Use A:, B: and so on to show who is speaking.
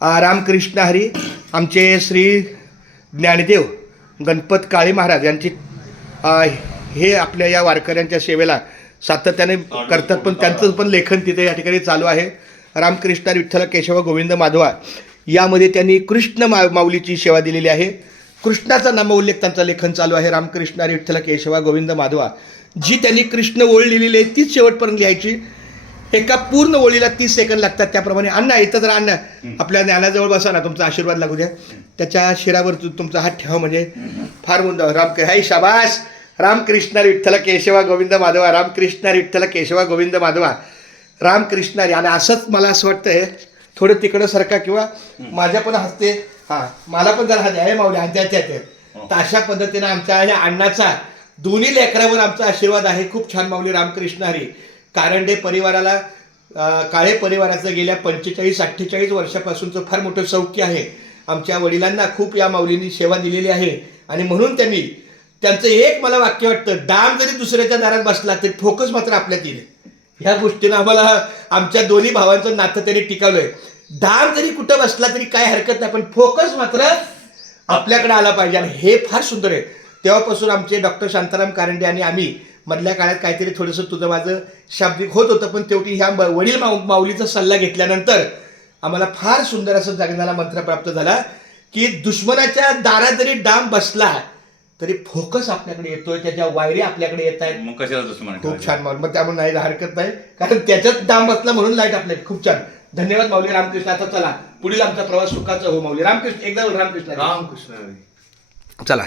A: रामकृष्ण हरी आमचे श्री ज्ञानदेव गणपत काळे महाराज यांची हे आपल्या या वारकऱ्यांच्या सेवेला सातत्याने करतात पण त्यांचं पण लेखन तिथे या ठिकाणी चालू आहे. रामकृष्ण विठ्ठल केशव गोविंद माधवा यामध्ये त्यांनी कृष्ण मा माऊलीची सेवा दिलेली आहे. कृष्णाचा नामोल्लेख त्यांचा लेखन चालू आहे. रामकृष्ण विठ्ठल केशवा गोविंद माधवा जी त्यांनी कृष्ण ओळ लिहिलेली आहे तीच शेवटपर्यंत लिहायची. एका पूर्ण ओळीला तीस सेकंद लागतात. त्याप्रमाणे अण्णा इथं जर अण्णा. आपल्या ज्ञानाजवळ बसा ना तुमचा आशीर्वाद लागू द्या. त्याच्या शिरावर तुमचा हात ठेवा म्हणजे फार मुंद. राम हाय शाबास! रामकृष्ण हरी विठ्ठल केशवा गोविंद माधवा हरी विठ्ठल केशवा गोविंद माधवा रामकृष्ण हरी. आणि असंच मला असं वाटतंय थोडं तिकडं सरका किंवा माझ्या पण हस्ते हां मला पण जरा माऊली हात द्या त्या त्या. तर अशा पद्धतीनं आमच्या ह्या अण्णाचा दोन्ही लेकरावर आमचा आशीर्वाद आहे. खूप छान माऊली रामकृष्ण हरी. कारंडे परिवाराला काळे परिवाराचं गेल्या पंचेचाळीस अठ्ठेचाळीस वर्षापासूनचं फार मोठं सौख्य आहे. आमच्या वडिलांना खूप या माऊलींनी सेवा दिलेली आहे. आणि म्हणून त्यांनी त्यांचं एक मला वाक्य वाटतं डाम जरी दुसऱ्याच्या दारात बसला तरी फोकस मात्र आपल्यात येईल. ह्या गोष्टीनं आम्हाला आमच्या दोन्ही भावांचं नातं त्यांनी टिकावलंय. डाम जरी कुठं बसला तरी काय हरकत नाही पण फोकस मात्र आपल्याकडे आला पाहिजे. आणि हे फार सुंदर आहे. तेव्हापासून आमचे डॉक्टर शांताराम कारंडे आणि आम्ही मधल्या काळात काहीतरी थोडंसं तुझं माझं शाब्दिक होत होतं पण शेवटी ह्या वडील माऊ माऊलीचा सल्ला घेतल्यानंतर आम्हाला फार सुंदर असं जगण्याला मंत्र प्राप्त झाला की दुश्मनाच्या दारात जरी डाम बसला तरी फोकस आपल्याकडे येतोय त्याच्या वायरी आपल्याकडे येत आहेत.
B: मग कशाला दुश्मन
A: खूप छान माऊली मग त्यामुळे नाही हरकत नाही कारण त्याच्यात दाम बसला म्हणून लाइट आपल्याला खूप छान. धन्यवाद माऊली रामकृष्ण. आता चला पुढील आमचा प्रवास सुखाचा हो माऊली. रामकृष्ण एकदा रामकृष्ण
C: रामकृष्ण.
A: चला.